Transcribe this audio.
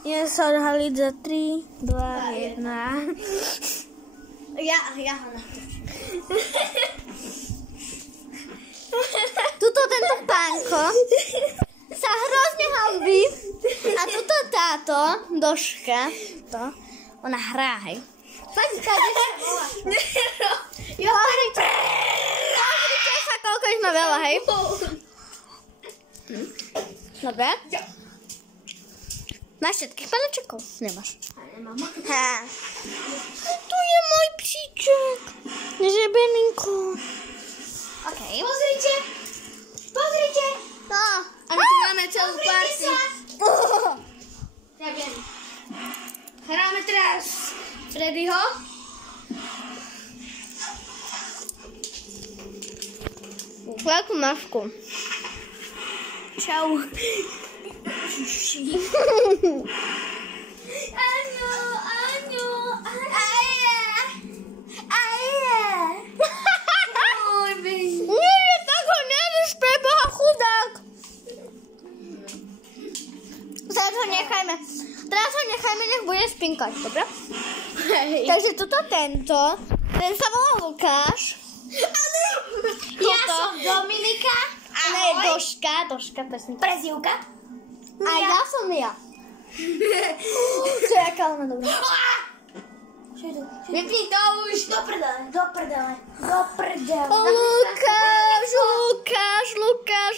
Je sa odhaliť za 3, 2, 1. Ja ho natočím. Tuto tento pánko sa hrozne hanbí. A tuto táto doška, ona hrá, hej. Pozrite sa, koľko ich má veľa, hej. Dobre. Máš všetkých panečekov? Nemáš. Nemám. Tu je môj psíček. Žebeninko. OK. Pozrite. No. A my tu máme celú party. Ja viem. Hráme teraz Freddyho. Veľkú masku. Čau. Áno. Nie, tak ho nevíš, preboha, chudák. Teraz ho nechajme, nech bude spinkať, dobre? Hej. Takže tuto ten sa volá Lukáš. Ja som Dominika. Ona je Doška, to je Prezývka. A ja som ja. Čo je aká ona dobrá? Vypni to už. Do prdele. Lukáš.